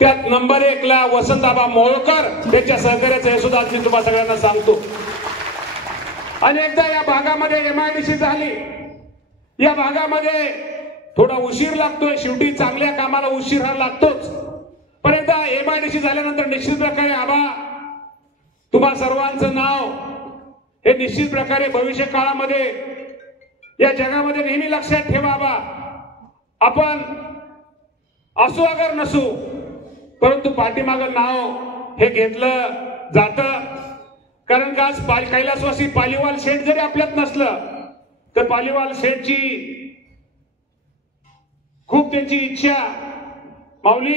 त्यात नंबर 1 ला वसंतआबा मोहोळकर, त्यांच्या सहकार्याचं हे सुद्धा मी तुम्हाला सगळ्यांना सांगतो. अनेकदा या भागामध्ये MIDC झाली, या भागामध्ये थोडा उशीर लागतोय, शेवटी चांगल्या कामाला उशीर हा लागतोच. पण एकदा MIDC झाल्यानंतर निश्चित प्रकारे आबा तुम्हा सर्वांचं नाव हे निश्चित प्रकारे भविष्य काळामध्ये या जगामध्ये नेहमी लक्षात ठेवा. आबा आपण असू अगर नसू, परंतु पाठीमागं नाव हे घेतलं जातं. कारण का आज कैलासवासी पालीवाल शेठ जरी आपल्यात नसलं तर पालीवाल शेठची खूप त्यांची इच्छा माऊली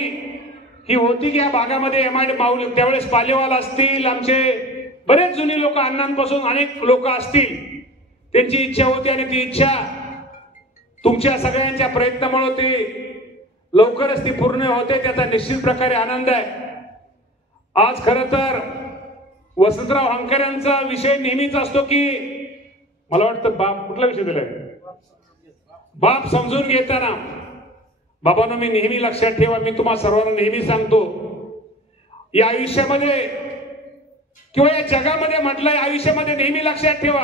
ही होती की या भागामध्ये माऊली त्यावेळेस पालीवाल असतील, आमचे बरेच जुनी लोक, अण्णांपासून अनेक लोक असतील, त्यांची इच्छा होती आणि ती इच्छा तुमच्या सगळ्यांच्या प्रयत्नामुळे ती लवकरच ती पूर्ण होते. त्याचा निश्चित प्रकारे आनंद आहे. आज खरं तर वसंतराव हंकऱ्यांचा विषय नेहमीच असतो की मला वाटतं बाप कुठला विषय दिलाय, बाप समजून घेताना. बाबांनो मी नेहमी लक्षात ठेवा, मी तुम्हाला सर्वांना नेहमी सांगतो, या आयुष्यामध्ये किंवा या जगामध्ये म्हटलंय आयुष्यामध्ये नेहमी लक्षात ठेवा,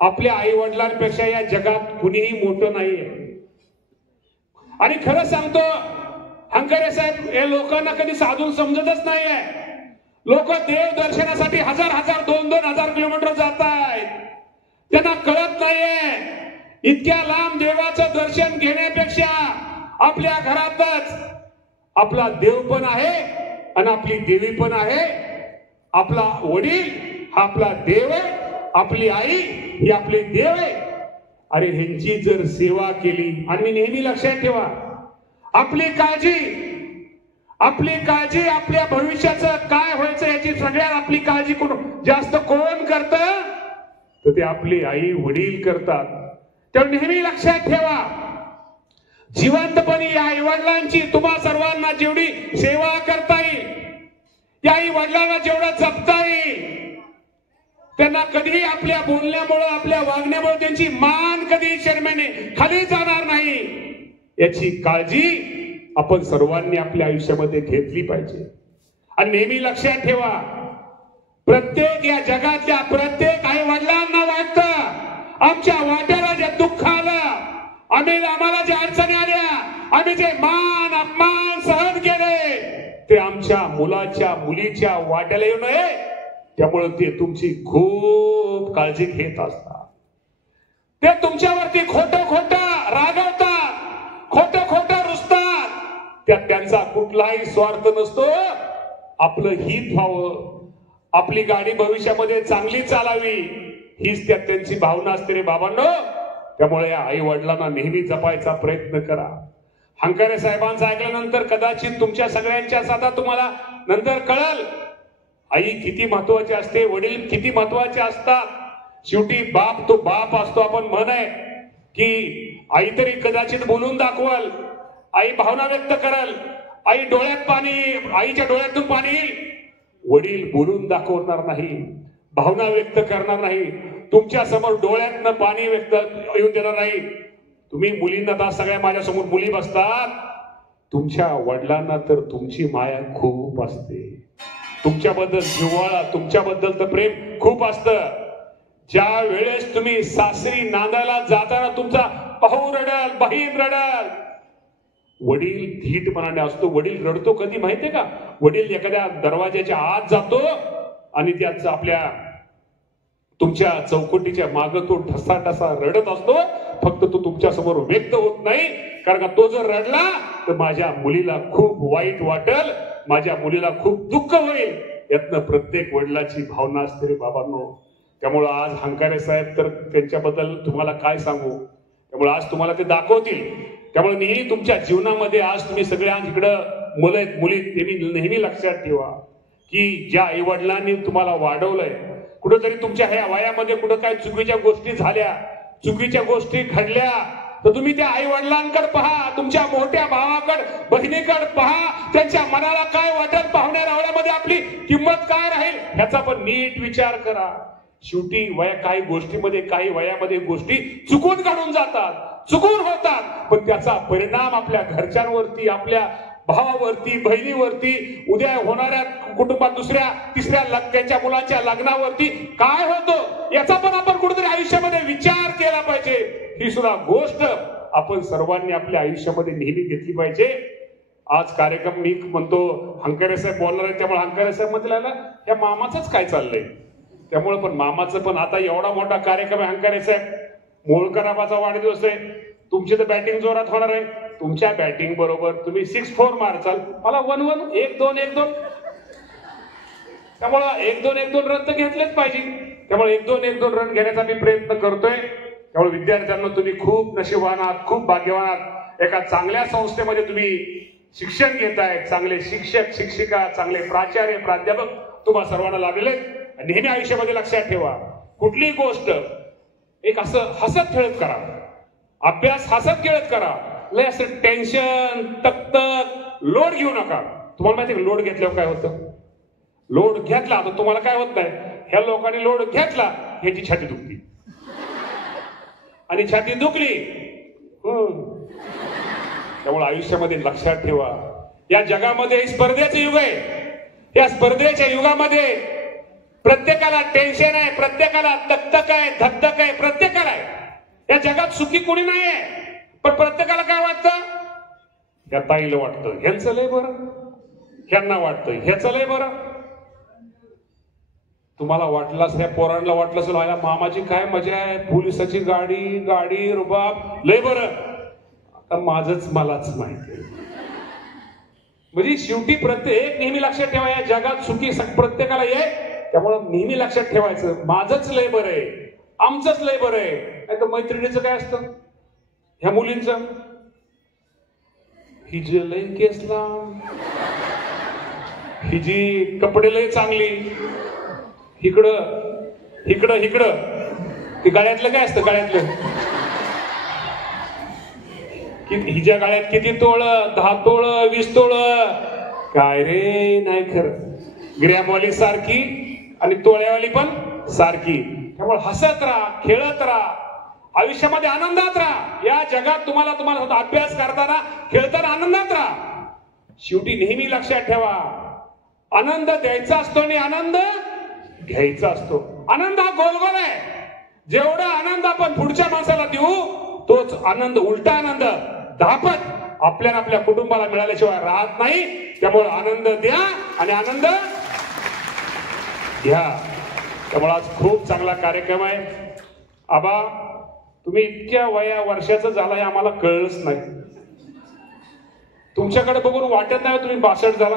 आपल्या आई वडिलांपेक्षा या जगात कुणीही मोठं नाहीये. आणि खरं सांगतो हंकरे साहेब हे लोकांना कधी साधून समजतच नाहीये. लोक देव दर्शनासाठी हजार 2,000 किलोमीटर जात आहेत, त्यांना कळत नाहीये इतक्या लांब देवाचं दर्शन घेण्यापेक्षा आपल्या घरातच आपला देव पण आहे आणि आपली देवी पण आहे. आपला वडील हा आपला देव आहे, आपली आई ही आपले देव आहे. अरे ह्यांची जर सेवा केली, आणि मी नेहमी लक्षात ठेवा, आपली काळजी आपल्या भविष्याचं काय व्हायचं याची सगळ्यात आपली काळजी जास्त कोण करतं तर ते आपली आई वडील करतात. त्यामुळे नेहमी लक्षात ठेवा, जिवंतपणी या आई वडिलांची तुम्हा सर्वांना जेवढी सेवा करता येईल, या आई वडिलांना जेवढं जपता येईल, त्यांना कधीही आपल्या बोलण्यामुळे आपल्या वागण्यामुळे त्यांची मान कधी शर्मेने खाली जाणार नाही याची काळजी आपण सर्वांनी आपल्या आयुष्यामध्ये घेतली पाहिजे. आणि नेहमी लक्षात ठेवा, प्रत्येक या जगातल्या प्रत्येक आई वडिलांना वाटतं आमच्या वाट्याला जे दुःख आलं, आम्हाला ज्या अडचणी आल्या, आम्ही जे मान अपमान सहन केले ते आमच्या मुलाच्या मुलीच्या वाट्याला येऊ नये. त्यामुळे ते तुमची खूप काळजी घेत असतात. ते तुमच्यावरती खोटं रागवतात, खोटं रुसतात. त्यात त्यांचा कुठलाही स्वार्थ नसतो. आपलं हित व्हावं, आपली गाडी भविष्यामध्ये चांगली चालावी, हीच त्यात त्यांची भावना असते रे बाबांनो. त्यामुळे या आई वडिलांना नेहमी जपायचा प्रयत्न करा. हंकरे साहेबांचं ऐकल्यानंतर कदाचित तुमच्या सगळ्यांच्या साधा तुम्हाला नंतर कळल आई किती महत्वाची असते, वडील किती महत्वाचे असतात. शेवटी बाप तो बाप असतो. आपण म्हण आहे की आई तरी कदाचित बोलून दाखवल, आई भावना व्यक्त करल, आई डोळ्यात पाणी, आईच्या डोळ्यातून पाणी येईल. वडील बोलून दाखवणार नाही, भावना व्यक्त करणार नाही, तुमच्या समोर डोळ्यातनं पाणी व्यक्त येऊन देणार नाही. तुम्ही मुलींना तर सगळ्या माझ्या समोर मुली बसतात, तुमच्या वडिलांना तर तुमची माया खूप असते, तुमच्याबद्दल जिव्हाळा, तुमच्याबद्दल तर प्रेम खूप असतं. ज्या वेळेस तुम्ही सासरी नांदायला जाताना तुमचा भाऊ रडल, बहीण रडल, वडील धीटपणाने असतो. वडील रडतो कधी माहितीये का? वडील एखाद्या दरवाजाच्या आत जातो आणि त्याच आपल्या तुमच्या चौकटीच्या माग तो ठसा रडत असतो. फक्त तो तुमच्या समोर व्यक्त होत नाही, कारण का तो जर रडला तर माझ्या मुलीला खूप वाईट वाटेल, माझ्या मुलीला खूप दुःख होईल. यातनं प्रत्येक वडिलाची भावना असते रे बाबांनो. त्यामुळे आज हंकारे साहेब तर त्यांच्याबद्दल तुम्हाला काय सांगू, त्यामुळे आज तुम्हाला ते दाखवतील. त्यामुळे नेहमी तुमच्या जीवनामध्ये आज तुम्ही सगळ्या इकडं मुलं आहेत, मुली, त्यांनी नेहमी लक्षात ठेवा की ज्या आई वडिलांनी तुम्हाला वाढवलंय, कुठेतरी तुमच्या ह्या वयामध्ये कुठं काय चुकीच्या गोष्टी झाल्या, चुकीच्या गोष्टी घडल्या, तर तुम्ही त्या आई वडिलांकडे पहा, तुमच्या मोठ्या भावाकडे, बहिणीकडे पहा, त्यांच्या मनाला काय वाटेल, पाहुण्या रावळ्यामध्ये आपली किंमत काय राहील ह्याचा पण नीट विचार करा. शेवटी काही गोष्टीमध्ये, काही वयामध्ये गोष्टी चुकून घडून जातात, चुकून होतात, पण त्याचा परिणाम आपल्या घरच्यांवरती, आपल्या भावावरती, बहिणीवरती, उद्या होणाऱ्या कुटुंबात दुसऱ्या तिसऱ्या त्यांच्या मुलांच्या लग्नावरती काय होतं याचा पण आपण कुठेतरी आयुष्यामध्ये विचार केला पाहिजे. ही सुद्धा गोष्ट आपण सर्वांनी आपल्या आयुष्यामध्ये नेहमी घेतली पाहिजे. आज कार्यक्रम मी म्हणतो हंकारे साहेब बोलणार आहे, त्यामुळे हंकारे साहेब म्हटलं या मामाचंच काय चाललंय, त्यामुळे पण मामाचं पण आता एवढा मोठा कार्यक्रम आहे. हंकारे साहेब, मोळकराबाचा वाढदिवस आहे, तुमची तर बॅटिंग जोरात होणार आहे. तुमच्या बॅटिंग बरोबर तुम्ही 6-4 मारचाल, मला 1-1 1-2 त्यामुळे 1-2 रन तर घेतलेच पाहिजे. त्यामुळे 1-2 रन घेण्याचा मी प्रयत्न करतोय. त्यामुळे विद्यार्थ्यांना तुम्ही खूप नशीबवान आहात, खूप भाग्यवान आहात. एका चांगल्या संस्थेमध्ये तुम्ही शिक्षण घेताय, चांगले शिक्षक शिक्षिका, चांगले प्राचार्य प्राध्यापक तुम्हाला सर्वांना लाभलेले आहेत. नेहमी आयुष्यामध्ये लक्षात ठेवा, कुठलीही गोष्ट एक असं हसत खेळत करा, अभ्यास हसत खेळत करा. लय असं टेन्शन तक लोड घेऊ नका. तुम्हाला माहिती लोड घेतल्यावर काय होतं, लोड घेतला तर तुम्हाला काय होत नाही, ह्या लोकांनी लोड घेतला ह्याची छाती दुखली आणि छाती दुखली. त्यामुळे आयुष्यामध्ये लक्षात ठेवा, या जगामध्ये स्पर्धेचं युग आहे. या स्पर्धेच्या युगामध्ये प्रत्येकाला टेन्शन आहे, प्रत्येकाला तकतक आहे, धकधक आहे, प्रत्येकाला आहे. या जगात सुखी कोणी नाही आहे, पण प्रत्येकाला काय वाटतं, या ताईला वाटतं ह्यांचं लय बरं, ह्यांना वाटतं ह्याचं लय बरं. तुम्हाला वाटलं असेल, पोरांना वाटलं असेल मामाची काय मजा आहे, पोलिसाची गाडी रुबाब लय बरं. आता माझंच मलाच माहिती. म्हणजे शेवटी प्रत्येक नेहमी लक्षात ठेवा, या जगात सुखी प्रत्येकाला आहे. त्यामुळं नेहमी लक्षात ठेवायचं, माझंच लय बरं आहे, आमचंच लय बरं आहे. नाही तर मैत्रिणीचं काय असतं, ह्या मुलींचं ही जी लय केसला, ही जी कपडे लय चांगली, इकडं ती गळ्यातलं काय असतं, गळ्यातलं हिच्या गळ्यात किती तोळ, 10 तोळ 20 तोळ, काय रे नाही खरं. ग्रॅमवाली सारखी आणि तोळ्यावाली पण सारखी. त्यामुळे हसत राहा, खेळत राहा, आयुष्यामध्ये आनंदात राहा. या जगात तुम्हाला अभ्यास करताना खेळताना आनंदात राहा. शेवटी नेहमी लक्षात ठेवा, आनंद द्यायचा असतो आणि आनंद घ्यायचा असतो. आनंद हा गोलगोल आहे. जेवढा आनंद आपण पुढच्या माणसाला देऊ, तोच आनंद, उलटा आनंद धापत आपल्याला आपल्या कुटुंबाला मिळाल्याशिवाय राहत नाही. त्यामुळे आनंद द्या आणि आनंद घ्या. त्यामुळे आज खूप चांगला कार्यक्रम आहे. आबा, तुम्ही इतक्या वर्षाचं झालं हे आम्हाला कळलंच नाही. तुमच्याकडे बघून वाटत नाही तुम्ही 62 झाला.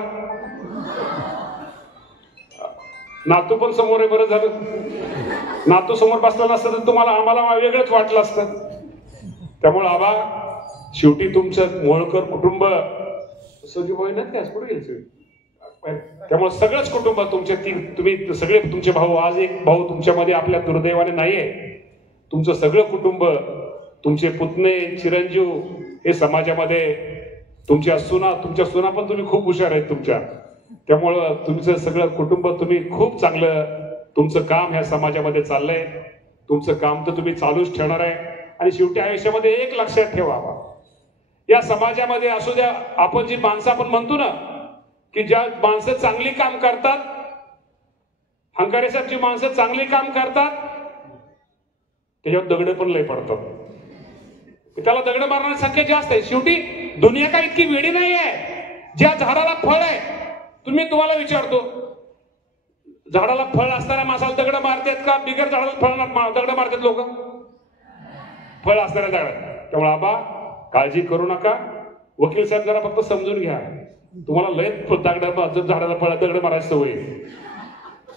नातू पण समोर आहे, बरं झालं. नातू समोर बसला नसतं तर तुम्हाला आम्हाला वेगळंच वाटलं असतं. त्यामुळे आबा, शेवटी तुमचं मोळकर कुटुंब सजीव नाही काय पुढे घ्यायचं. त्यामुळे सगळंच कुटुंब तुमचे, तुम्ही सगळे तुमचे भाऊ, आज एक भाऊ तुमच्यामध्ये आपल्या दुर्दैवाने नाहीये. तुमचं सगळं कुटुंब, तुमचे पुतणे चिरंजीव हे समाजामध्ये, तुमच्या सुना पण तुम्ही खूप हुशार आहेत तुमच्या. त्यामुळं तुमचं सगळं कुटुंब, तुम्ही खूप चांगलं तुमचं काम ह्या समाजामध्ये चाललंय. तुमचं काम तर तुम्ही चालूच ठेवणार आहे. आणि शेवटी आयुष्यामध्ये एक लक्षात ठेवा, या समाजामध्ये असू द्या, आपण जी माणसं आपण म्हणतो ना की ज्या माणसं चांगली काम करतात, हंकारे साहेब जी माणसं चांगली काम करतात त्याच्यावर दगड पण लय पडतात. त्याला दगड मारणारी संख्या जास्त आहे. शेवटी दुनिया काय इतकी वेडी नाही आहे. ज्या झाडाला फळ आहे, तुम्हाला विचारतो, झाडाला फळ असताना माणसाला दगड मारतात का बिगर झाडाला फळ दगड मारतात लोक? फळ असणाऱ्या झाडात. त्यामुळे आबा, काळजी करू नका. वकील साहेब जरा फक्त समजून घ्या, तुम्हाला लय झाडाला फळ दगड मारायची सवय.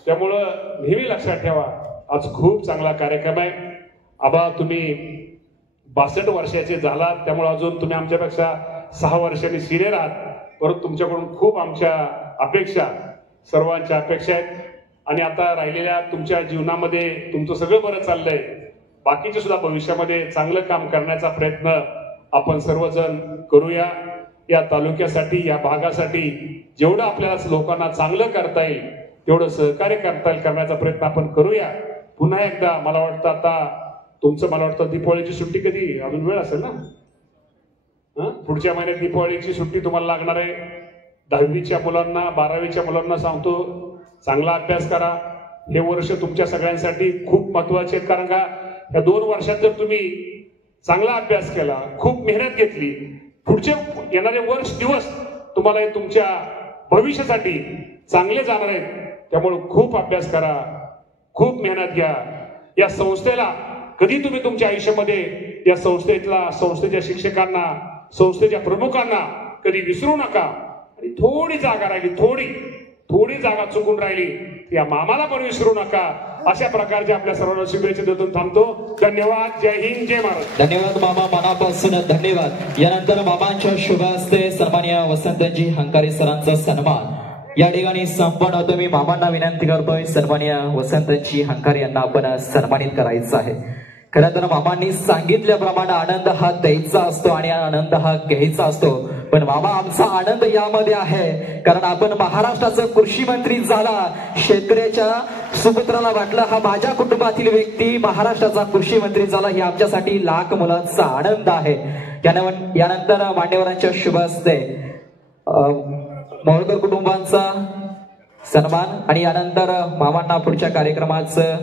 त्यामुळं नेहमी लक्षात ठेवा, आज खूप चांगला कार्यक्रम आहे. आबा, तुम्ही 62 वर्षाचे झालात, त्यामुळे अजून तुम्ही आमच्यापेक्षा 6 वर्षांनी सिनियर आहात. परंतु तुमच्याकडून खूप आमच्या अपेक्षा, सर्वांच्या अपेक्षा आहेत. आणि आता राहिलेल्या तुमच्या जीवनामध्ये तुमचं सगळं बरं चाललंय. बाकीचे सुद्धा भविष्यामध्ये चांगलं काम करण्याचा प्रयत्न आपण सर्वजण करूया. या तालुक्यासाठी, या भागासाठी जेवढं आपल्याला लोकांना चांगलं करता येईल तेवढं सहकार्य करता येईल करण्याचा प्रयत्न आपण करूया. पुन्हा एकदा मला वाटतं आता तुमचं, मला वाटतं दीपावलीची सुट्टी कधी, अजून वेळ असेल ना? पुढच्या महिन्यात दीपावलीची सुट्टी तुम्हाला लागणार आहे. 10वीच्या मुलांना 12वीच्या मुलांना सांगतो, चांगला अभ्यास करा. हे वर्ष तुमच्या सगळ्यांसाठी खूप महत्वाचे आहेत. कारण का या 2 वर्षात जर तुम्ही चांगला अभ्यास केला, खूप मेहनत घेतली, पुढचे येणारे दिवस तुम्हाला तुमच्या भविष्यासाठी चांगले जाणार आहेत. त्यामुळे खूप अभ्यास करा, खूप मेहनत घ्या. या संस्थेला कधी तुम्ही तुमच्या आयुष्यामध्ये या संस्थेच्या शिक्षकांना, संस्थेच्या प्रमुखांना कधी विसरू नका. आणि थोडी जागा राहिली, थोडी जागा चुकून राहिली या मामाला पण विसरू नका. अशा प्रकारचे आपल्या सर्वांना शुभेच्छा देऊन थांबतो. धन्यवाद. जय हिंद, जय महाराष्ट्र. धन्यवाद मामा, मनापासून धन्यवाद. यानंतर मामांच्या शुभ हस्ते सन्माननीय वसंतजी हंकारी सरांचा सन्मान या ठिकाणी संपन्न होतो. मी मामांना विनंती करतोय, सन्माननीय वसंतजी हंकारी यांना आपण सन्मानित करायचं आहे. खरं तर मामांनी सांगितल्याप्रमाणे आनंद हा द्यायचा असतो आणि आनंद हा घ्यायचा असतो. पण मामा, आमचा आनंद यामध्ये आहे कारण आपण महाराष्ट्राचा कृषी मंत्री झाला, शेतकऱ्याच्या सुपुत्राला वाटलं हा माझ्या कुटुंबातील व्यक्ती महाराष्ट्राचा कृषी मंत्री झाला, ही आमच्यासाठी लाख मुलांचा आनंद आहे. यानंतर मान्यवरांच्या शुभ हस्ते मोहोळकर कुटुंबांचा सन्मान आणि यानंतर मामांना पुढच्या कार्यक्रमाचं